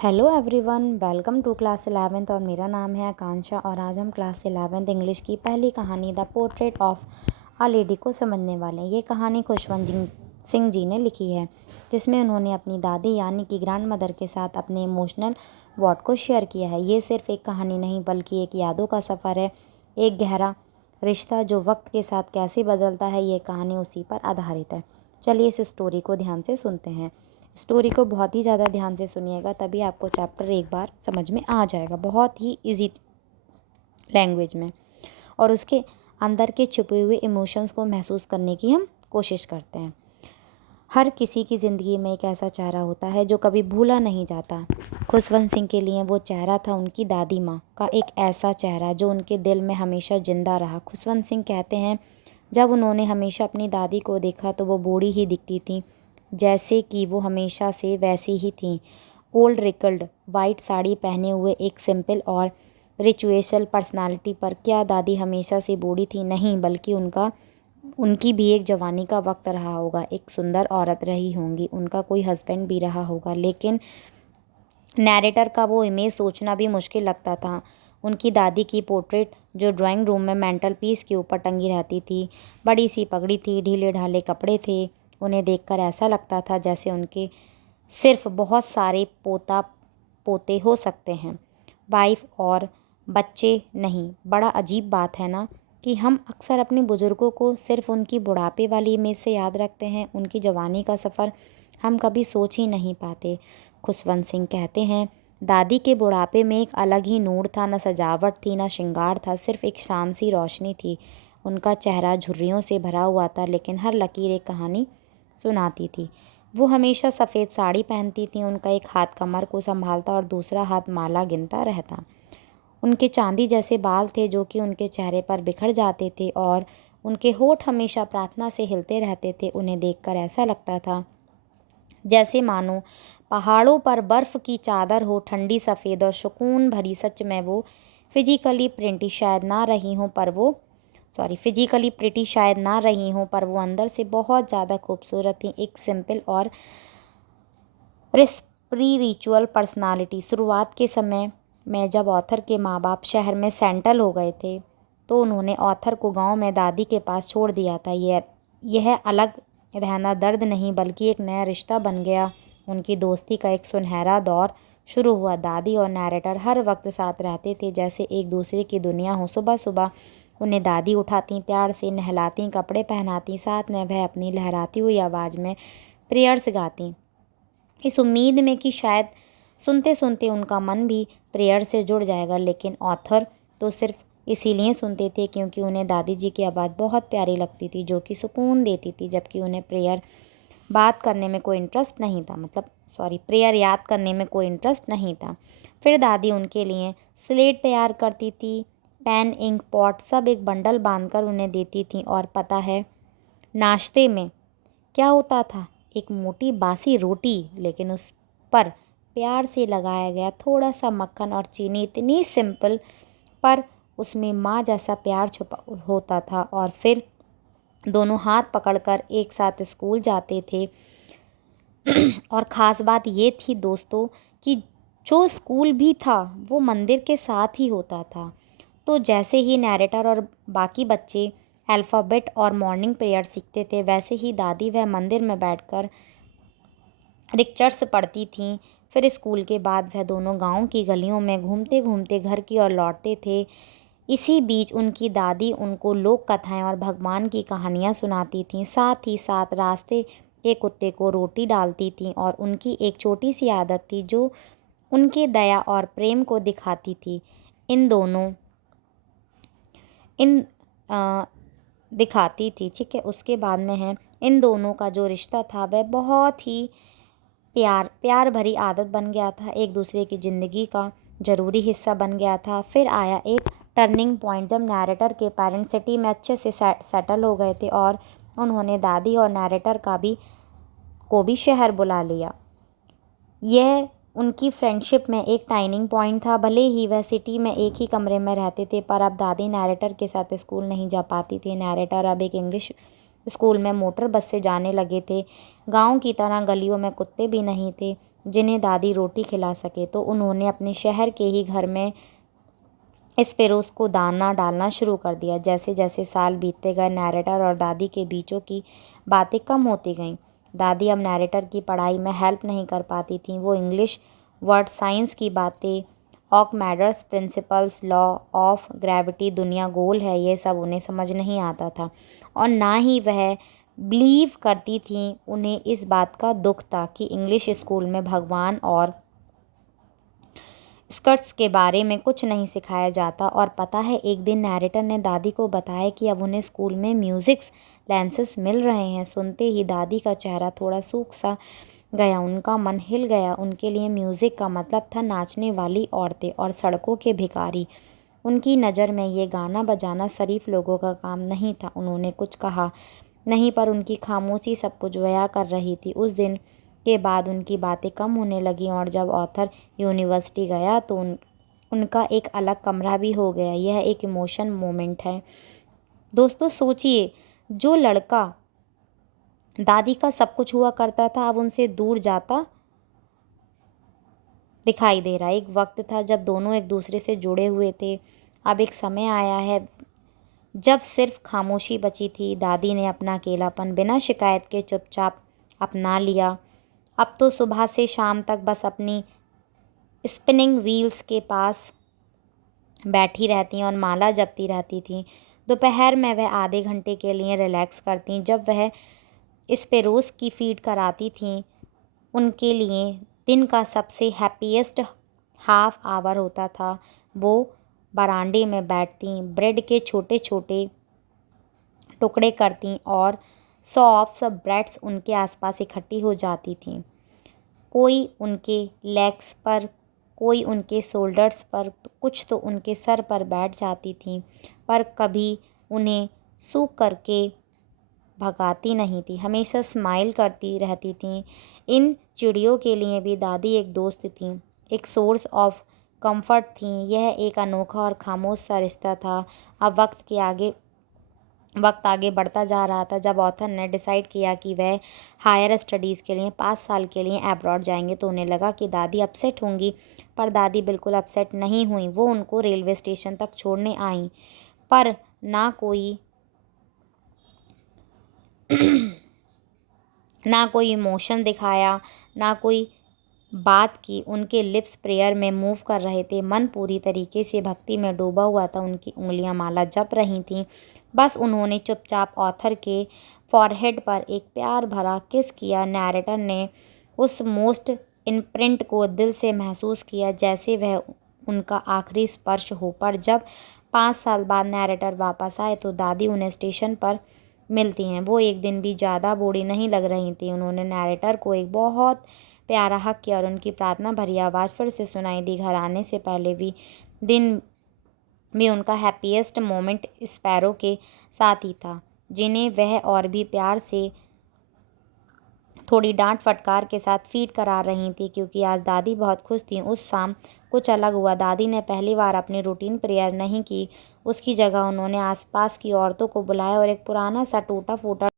Hello everyone, welcome to class 11th। और मेरा नाम है आकांक्षा और आज हम क्लास 11th इंग्लिश की पहली कहानी the portrait of a lady को समझने वाले हैं। ये कहानी खुशवंत सिंह जी ने लिखी है, जिसमें उन्होंने अपनी दादी यानी कि ग्रैंड मदर के साथ अपने इमोशनल वॉट को शेयर किया है। ये सिर्फ एक कहानी नहीं बल्कि एक यादों का सफ़र है, एक गहरा रिश्ता जो वक्त के साथ कैसे बदलता है। ये कहानी उसी पर आधारित है। चलिए इस स्टोरी को ध्यान से सुनते हैं। स्टोरी को बहुत ही ज़्यादा ध्यान से सुनिएगा, तभी आपको चैप्टर एक बार समझ में आ जाएगा, बहुत ही इजी लैंग्वेज में। और उसके अंदर के छुपे हुए इमोशंस को महसूस करने की हम कोशिश करते हैं। हर किसी की ज़िंदगी में एक ऐसा चेहरा होता है जो कभी भूला नहीं जाता। खुशवंत सिंह के लिए वो चेहरा था उनकी दादी माँ का एक ऐसा चेहरा जो उनके दिल में हमेशा जिंदा रहा। खुशवंत सिंह कहते हैं, जब उन्होंने हमेशा अपनी दादी को देखा तो वो बूढ़ी ही दिखती थी, जैसे कि वो हमेशा से वैसी ही थीं। ओल्ड रिकल्ड वाइट साड़ी पहने हुए एक सिंपल और रिचुअल पर्सनालिटी। पर क्या दादी हमेशा से बूढ़ी थी? नहीं, बल्कि उनकी भी एक जवानी का वक्त रहा होगा, एक सुंदर औरत रही होंगी, उनका कोई हस्बैंड भी रहा होगा। लेकिन नैरेटर का वो इमेज सोचना भी मुश्किल लगता था। उनकी दादी की पोर्ट्रेट जो ड्राइंग रूम में मेंटल पीस के ऊपर टंगी रहती थी, बड़ी सी पगड़ी थी, ढीले ढाले कपड़े थे। उन्हें देखकर ऐसा लगता था जैसे उनके सिर्फ बहुत सारे पोता पोते हो सकते हैं, वाइफ और बच्चे नहीं। बड़ा अजीब बात है ना कि हम अक्सर अपने बुज़ुर्गों को सिर्फ उनकी बुढ़ापे वाली इमेज से याद रखते हैं, उनकी जवानी का सफ़र हम कभी सोच ही नहीं पाते। खुशवंत सिंह कहते हैं, दादी के बुढ़ापे में एक अलग ही नूर था, न सजावट थी न श्रृंगार था, सिर्फ एक शांत सी रोशनी थी। उनका चेहरा झुर्रियों से भरा हुआ था, लेकिन हर लकीर एक कहानी सुनाती थी। वो हमेशा सफ़ेद साड़ी पहनती थी, उनका एक हाथ कमर को संभालता और दूसरा हाथ माला गिनता रहता। उनके चांदी जैसे बाल थे जो कि उनके चेहरे पर बिखर जाते थे और उनके होठ हमेशा प्रार्थना से हिलते रहते थे। उन्हें देखकर ऐसा लगता था जैसे मानो पहाड़ों पर बर्फ़ की चादर हो, ठंडी सफ़ेद और सुकून भरी। सच में वो फिजिकली प्रिंटी शायद ना रही हूँ पर वो फिजिकली प्रिटी शायद ना रही हूँ पर वो अंदर से बहुत ज़्यादा खूबसूरत थी। एक सिंपल और स्पिरिचुअल पर्सनालिटी। शुरुआत के समय में जब ऑथर के माँ बाप शहर में सेटल हो गए थे तो उन्होंने ऑथर को गांव में दादी के पास छोड़ दिया था। यह अलग रहना दर्द नहीं बल्कि एक नया रिश्ता बन गया। उनकी दोस्ती का एक सुनहरा दौर शुरू हुआ। दादी और नैरेटर हर वक्त साथ रहते थे, जैसे एक दूसरे की दुनिया हो। सुबह सुबह उन्हें दादी उठाती, प्यार से नहलाती, कपड़े पहनाती, साथ में वह अपनी लहराती हुई आवाज़ में प्रेयर्स गाती, इस उम्मीद में कि शायद सुनते सुनते उनका मन भी प्रेयर से जुड़ जाएगा। लेकिन ऑथर तो सिर्फ इसीलिए सुनते थे क्योंकि उन्हें दादी जी की आवाज़ बहुत प्यारी लगती थी, जो कि सुकून देती थी, जबकि उन्हें बात करने में कोई इंटरेस्ट नहीं था प्रेयर याद करने में कोई इंटरेस्ट नहीं था। फिर दादी उनके लिए स्लेट तैयार करती थी, पेन, इंक पॉट सब एक बंडल बांधकर उन्हें देती थी। और पता है नाश्ते में क्या होता था? एक मोटी बासी रोटी, लेकिन उस पर प्यार से लगाया गया थोड़ा सा मक्खन और चीनी। इतनी सिंपल, पर उसमें माँ जैसा प्यार छुपा होता था। और फिर दोनों हाथ पकड़कर एक साथ स्कूल जाते थे। और ख़ास बात ये थी दोस्तों कि जो स्कूल भी था वो मंदिर के साथ ही होता था। तो जैसे ही नैरेटर और बाकी बच्चे अल्फ़ाबेट और मॉर्निंग प्रेयर सीखते थे, वैसे ही दादी वह मंदिर में बैठकर लेक्चर्स पढ़ती थीं। फिर स्कूल के बाद वह दोनों गांव की गलियों में घूमते घूमते घर की ओर लौटते थे। इसी बीच उनकी दादी उनको लोक कथाएं और भगवान की कहानियां सुनाती थीं, साथ ही साथ रास्ते के कुत्ते को रोटी डालती थीं। और उनकी एक छोटी सी आदत थी जो उनके दया और प्रेम को दिखाती थी। इन दोनों इन अ, दिखाती थी, ठीक है। उसके बाद में है, इन दोनों का जो रिश्ता था वह बहुत ही प्यार भरी आदत बन गया था, एक दूसरे की ज़िंदगी का ज़रूरी हिस्सा बन गया था। फिर आया एक टर्निंग पॉइंट जब नैरेटर के पेरेंट्स सिटी में अच्छे से सेटल हो गए थे और उन्होंने दादी और नैरेटर को भी शहर बुला लिया। यह उनकी फ्रेंडशिप में एक टार्निंग पॉइंट था। भले ही वह सिटी में एक ही कमरे में रहते थे, पर अब दादी नैरेटर के साथ स्कूल नहीं जा पाती थी। नैरेटर अब एक इंग्लिश स्कूल में मोटर बस से जाने लगे थे। गांव की तरह गलियों में कुत्ते भी नहीं थे, जिन्हें दादी रोटी खिला सके, तो उन्होंने अपने शहर के ही घर में स्पेरोस को दाना डालना शुरू कर दिया। जैसे जैसे साल बीतते गए, नैरेटर और दादी के बीचों की बातें कम होती गईं। दादी अब नैरेटर की पढ़ाई में हेल्प नहीं कर पाती थीं। वो इंग्लिश वर्ड, साइंस की बातें, ऑकमैडर्स प्रिंसिपल्स, लॉ ऑफ ग्रेविटी, दुनिया गोल है, ये सब उन्हें समझ नहीं आता था। और ना ही वह बिलीव करती थीं। उन्हें इस बात का दुख था कि इंग्लिश स्कूल में भगवान और स्कर्ट्स के बारे में कुछ नहीं सिखाया जाता। और पता है, एक दिन नैरेटर ने दादी को बताया कि अब उन्हें स्कूल में म्यूजिक्स लेंसेस मिल रहे हैं। सुनते ही दादी का चेहरा थोड़ा सूख सा गया, उनका मन हिल गया। उनके लिए म्यूज़िक का मतलब था नाचने वाली औरतें और सड़कों के भिखारी। उनकी नज़र में ये गाना बजाना शरीफ लोगों का काम नहीं था। उन्होंने कुछ कहा नहीं, पर उनकी खामोशी सब कुछ बयां कर रही थी। उस दिन के बाद उनकी बातें कम होने लगीं, और जब ऑथर यूनिवर्सिटी गया तो उनका एक अलग कमरा भी हो गया। यह एक इमोशन मोमेंट है। दोस्तों सोचिए, जो लड़का दादी का सब कुछ हुआ करता था, अब उनसे दूर जाता दिखाई दे रहा है। एक वक्त था जब दोनों एक दूसरे से जुड़े हुए थे। अब एक समय आया है जब सिर्फ खामोशी बची थी। दादी ने अपना अकेलापन बिना शिकायत के चुपचाप अपना लिया। अब तो सुबह से शाम तक बस अपनी स्पिनिंग व्हील्स के पास बैठी रहती और माला जपती रहती थीं। दोपहर में वह आधे घंटे के लिए रिलैक्स करती। जब वह स्पेरोस की फीड कराती थीं, उनके लिए दिन का सबसे हैप्पीएस्ट हाफ आवर होता था। वो बरामदे में बैठती, ब्रेड के छोटे छोटे टुकड़े करती और सॉफ्ट ब्रेड्स उनके आसपास इकट्ठी हो जाती थीं। कोई उनके लेग्स पर, कोई उनके शोल्डर्स पर, कुछ तो उनके सर पर बैठ जाती थीं, पर कभी उन्हें सूख करके भगाती नहीं थी। हमेशा स्माइल करती रहती थीं। इन चिड़ियों के लिए भी दादी एक दोस्त थीं, एक सोर्स ऑफ कंफर्ट थीं। यह एक अनोखा और खामोश सा रिश्ता था। अब वक्त आगे बढ़ता जा रहा था। जब ऑथर ने डिसाइड किया कि वह हायर स्टडीज़ के लिए 5 साल के लिए अब्रॉड जाएंगे, तो उन्हें लगा कि दादी अपसेट होंगी, पर दादी बिल्कुल अपसेट नहीं हुई। वो उनको रेलवे स्टेशन तक छोड़ने आईं, पर ना कोई इमोशन दिखाया, ना कोई बात की। उनके लिप्स प्रेयर में मूव कर रहे थे, मन पूरी तरीके से भक्ति में डूबा हुआ था। उनकी उंगलियां माला जप रही थीं। बस उन्होंने चुपचाप ऑथर के फॉरहेड पर एक प्यार भरा किस किया। नैरेटर ने उस मोस्ट इम्प्रिंट को दिल से महसूस किया, जैसे वह उनका आखिरी स्पर्श हो। पर जब 5 साल बाद नैरेटर वापस आए, तो दादी उन्हें स्टेशन पर मिलती हैं। वो एक दिन भी ज़्यादा बूढ़ी नहीं लग रही थी। उन्होंने नैरेटर को एक बहुत प्यारा हक किया और उनकी प्रार्थना भरी आवाज़ फिर से सुनाई दी। घर आने से पहले भी दिन में उनका हैप्पीएस्ट मोमेंट स्पैरो के साथ ही था, जिन्हें वह और भी प्यार से थोड़ी डांट फटकार के साथ फीड करा रही थी, क्योंकि आज दादी बहुत खुश थी। उस शाम कुछ अलग हुआ। दादी ने पहली बार अपनी रूटीन प्रेयर नहीं की। उसकी जगह उन्होंने आसपास की औरतों को बुलाया और एक पुराना सा टूटा फूटा